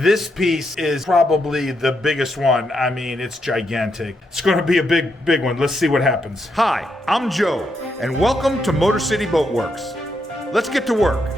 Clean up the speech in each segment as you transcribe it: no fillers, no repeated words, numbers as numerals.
This piece is probably the biggest one. I mean, it's gigantic. It's going to be a big one. Let's see what happens. Hi, I'm Joe, and welcome to Motor City Boat Werks. Let's get to work.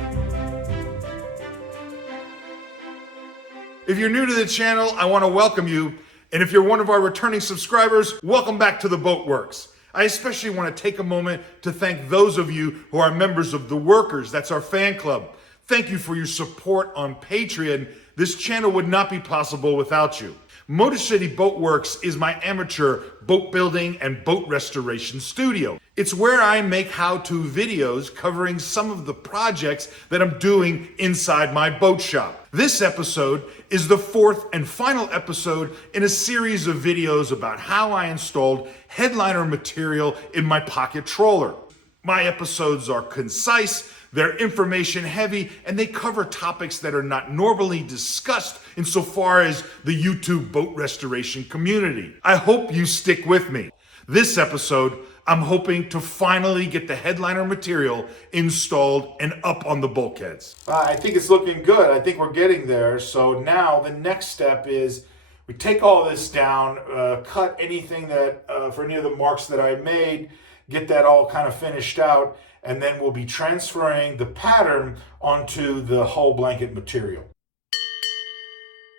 If you're new to the channel, I want to welcome you. And if you're one of our returning subscribers, welcome back to the Boat Werks. I especially want to take a moment to thank those of you who are members of the Workers. That's our fan club. Thank you for your support on Patreon. This channel would not be possible without you. Motor City Boat Werks is my amateur boat building and boat restoration studio. It's where I make how-to videos covering some of the projects that I'm doing inside my boat shop. This episode is the fourth and final episode in a series of videos about how I installed headliner material in my pocket trawler. My episodes are concise, they're information heavy, and they cover topics that are not normally discussed insofar as the YouTube boat restoration community. I hope you stick with me. This episode, I'm hoping to finally get the headliner material installed and up on the bulkheads. I think it's looking good. I think we're getting there. So now the next step is we take all this down, cut anything that, for any of the marks that I made, get that all kind of finished out, and then we'll be transferring the pattern onto the hull blanket material.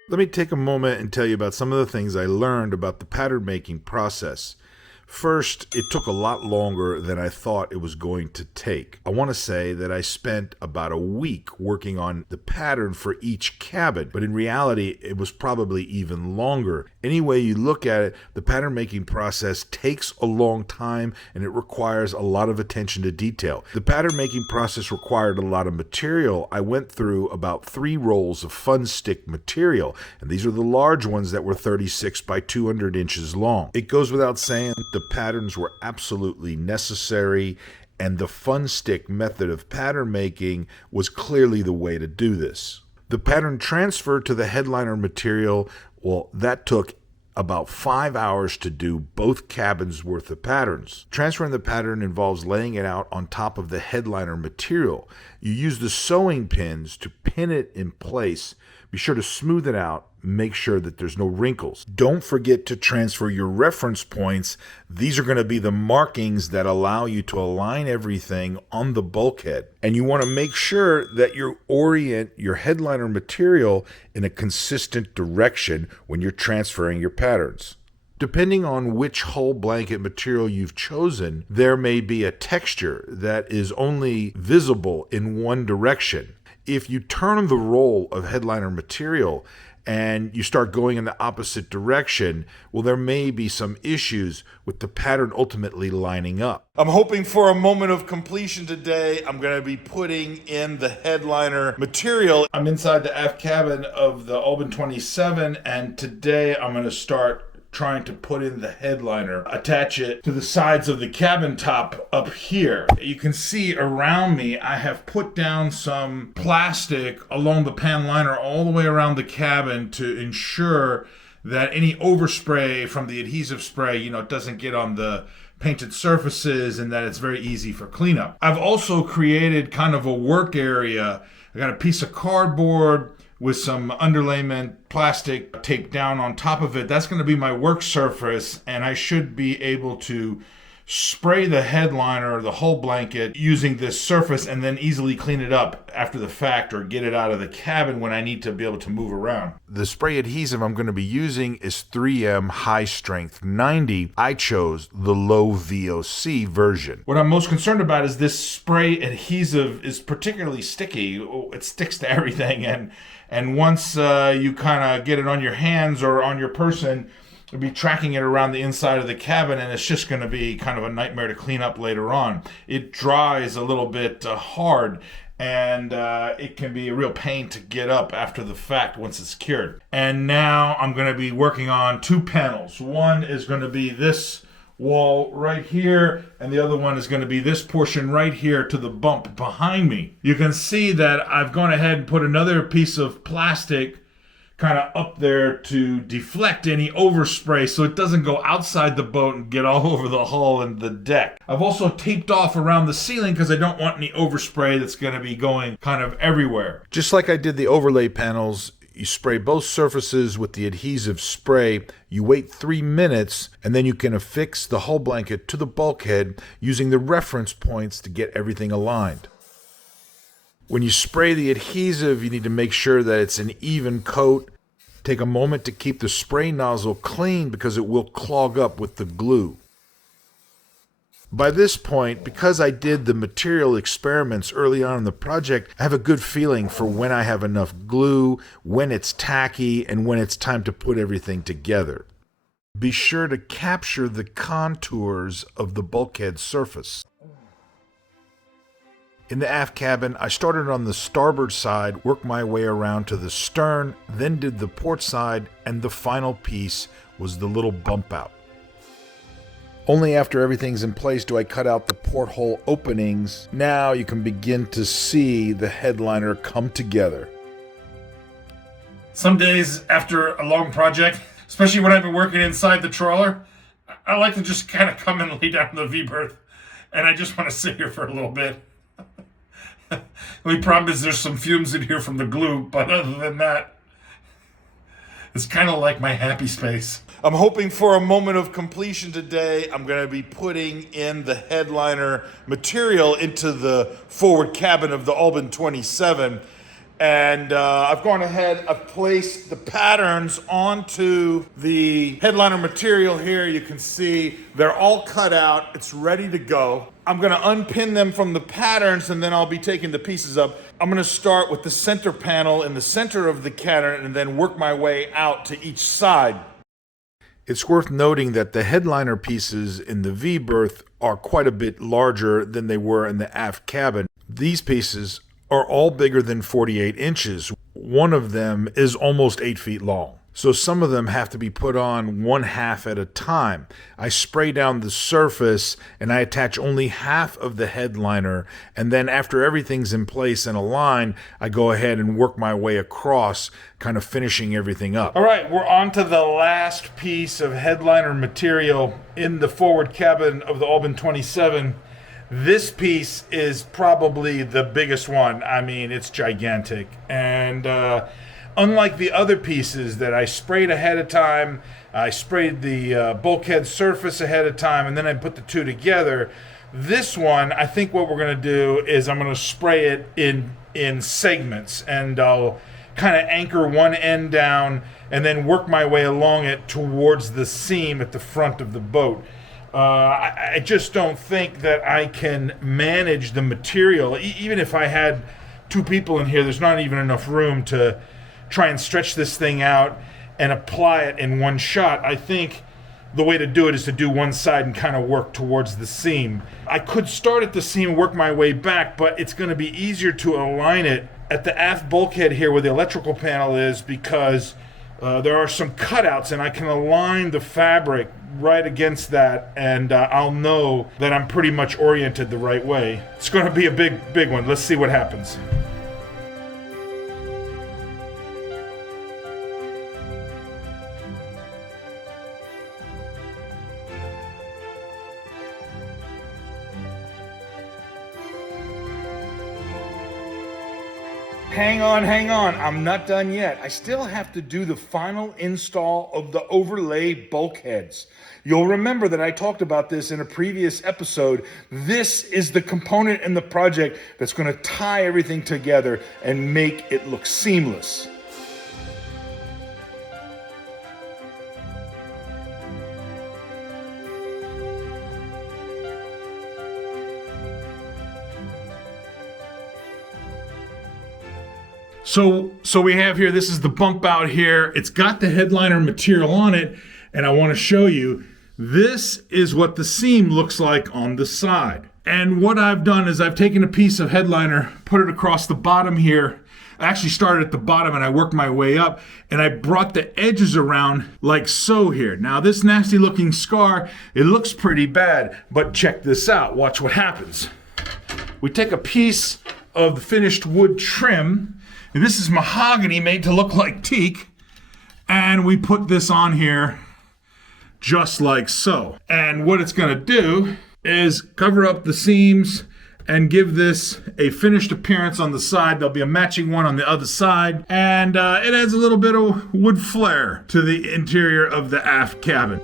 Let me take a moment and tell you about some of the things I learned about the pattern making process. First, it took a lot longer than I thought it was going to take. I want to say that I spent about a week working on the pattern for each cabin, but in reality, it was probably even longer. Any way you look at it, the pattern making process takes a long time and it requires a lot of attention to detail. The pattern making process required a lot of material. I went through about 3 rolls of fun stick material, and these are the large ones that were 36 by 200 inches long. It goes without saying, the patterns were absolutely necessary, and the fun stick method of pattern making was clearly the way to do this. The pattern transfer to the headliner material, well, that took about 5 hours to do both cabins worth of patterns. Transferring the pattern involves laying it out on top of the headliner material. You use the sewing pins to pin it in place. Be sure to smooth it out. Make sure that there's no wrinkles. Don't forget to transfer your reference points. These are going to be the markings that allow you to align everything on the bulkhead. And you want to make sure that you orient your headliner material in a consistent direction when you're transferring your patterns. Depending on which hull blanket material you've chosen, there may be a texture that is only visible in one direction. If you turn the roll of headliner material and you start going in the opposite direction, well, there may be some issues with the pattern ultimately lining up. I'm hoping for a moment of completion today. I'm going to be putting in the headliner material. I'm inside the aft cabin of the Albin 27, and today I'm going to start trying to put in the headliner, attach it to the sides of the cabin top up here. You can see around me, I have put down some plastic along the pan liner all the way around the cabin to ensure that any overspray from the adhesive spray, it doesn't get on the painted surfaces and that it's very easy for cleanup. I've also created kind of a work area. I got a piece of cardboard with some underlayment plastic taped down on top of it. That's going to be my work surface, and I should be able to spray the headliner or the hull blanket using this surface and then easily clean it up after the fact or get it out of the cabin when I need to be able to move around. The spray adhesive I'm going to be using is 3M High Strength 90. I chose the low VOC version. What I'm most concerned about is this spray adhesive is particularly sticky. It sticks to everything, and once you kind of get it on your hands or on your person, you'll be tracking it around the inside of the cabin, and it's just going to be kind of a nightmare to clean up later on. It dries a little bit hard, and it can be a real pain to get up after the fact once it's cured. And now I'm going to be working on 2 panels. One is going to be this wall right here, and the other one is going to be this portion right here to the bump behind me. You can see that I've gone ahead and put another piece of plastic kind of up there to deflect any overspray so it doesn't go outside the boat and get all over the hull and the deck. I've also taped off around the ceiling because I don't want any overspray that's going to be going kind of everywhere. Just like I did the overlay panels, You spray both surfaces with the adhesive spray, you wait 3 minutes, and then you can affix the hull blanket to the bulkhead using the reference points to get everything aligned. When you spray the adhesive, you need to make sure that it's an even coat. Take a moment to keep the spray nozzle clean because it will clog up with the glue. By this point, because I did the material experiments early on in the project, I have a good feeling for when I have enough glue, when it's tacky, and when it's time to put everything together. Be sure to capture the contours of the bulkhead surface. In the aft cabin, I started on the starboard side, worked my way around to the stern, then did the port side, and the final piece was the little bump out. Only after everything's in place do I cut out the porthole openings. Now you can begin to see the headliner come together. Some days after a long project, especially when I've been working inside the trawler, I like to just kind of come and lay down in the V-berth, and I just want to sit here for a little bit. The only problem is there's some fumes in here from the glue, but other than that, it's kind of like my happy space. I'm hoping for a moment of completion today. I'm going to be putting in the headliner material into the forward cabin of the Albin 27. And I've gone ahead, I've placed the patterns onto the headliner material here. You can see they're all cut out. It's ready to go. I'm going to unpin them from the patterns, and then I'll be taking the pieces up. I'm going to start with the center panel in the center of the pattern and then work my way out to each side. It's worth noting that the headliner pieces in the V-berth are quite a bit larger than they were in the aft cabin. These pieces are all bigger than 48 inches. One of them is almost 8 feet long. So some of them have to be put on 1/2 at a time. I spray down the surface and I attach only half of the headliner, and then after everything's in place and aligned, I go ahead and work my way across, kind of finishing everything up. All right, we're on to the last piece of headliner material in the forward cabin of the Albin 27. This piece is probably the biggest one. I mean, it's gigantic. And unlike the other pieces that I sprayed ahead of time, I sprayed the bulkhead surface ahead of time, and then I put the two together. This one, I think what we're going to do is I'm going to spray it in segments, and I'll kind of anchor one end down and then work my way along it towards the seam at the front of the boat. I just don't think that I can manage the material. Even if I had two people in here, there's not even enough room to try and stretch this thing out and apply it in one shot. I think the way to do it is to do one side and kind of work towards the seam. I could start at the seam and work my way back, but it's going to be easier to align it at the aft bulkhead here where the electrical panel is, because there are some cutouts, and I can align the fabric right against that, and I'll know that I'm pretty much oriented the right way. It's going to be a big one. Let's see what happens. Hang on, I'm not done yet. I still have to do the final install of the overlay bulkheads. You'll remember that I talked about this in a previous episode. This is the component in the project that's going to tie everything together and make it look seamless. So we have here, this is the bump out here. It's got the headliner material on it, and I want to show you, this is what the seam looks like on the side. And what I've done is I've taken a piece of headliner, put it across the bottom here. I actually started at the bottom and I worked my way up, and I brought the edges around like so here. Now this nasty looking scar, it looks pretty bad, but check this out. Watch what happens. We take a piece of the finished wood trim, and this is mahogany made to look like teak, and we put this on here just like so. And what it's gonna do is cover up the seams and give this a finished appearance on the side. There'll be a matching one on the other side, and it adds a little bit of wood flair to the interior of the aft cabin.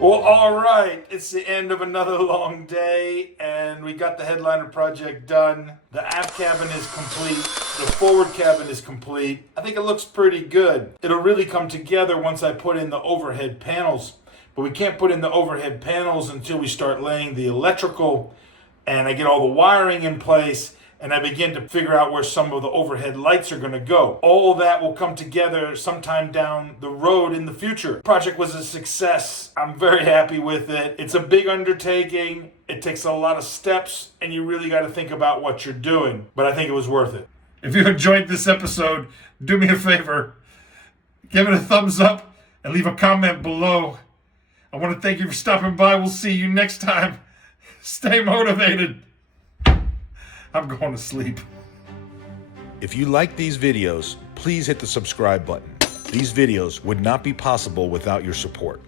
Well, all right, it's the end of another long day, and we got the headliner project done. The aft cabin is complete. The forward cabin is complete. I think it looks pretty good. It'll really come together once I put in the overhead panels, but we can't put in the overhead panels until we start laying the electrical, and I get all the wiring in place, and I begin to figure out where some of the overhead lights are going to go. All that will come together sometime down the road in the future. The project was a success. I'm very happy with it. It's a big undertaking. It takes a lot of steps, and you really got to think about what you're doing. But I think it was worth it. If you enjoyed this episode, do me a favor. Give it a thumbs up and leave a comment below. I want to thank you for stopping by. We'll see you next time. Stay motivated. I'm going to sleep. If you like these videos, please hit the subscribe button. These videos would not be possible without your support.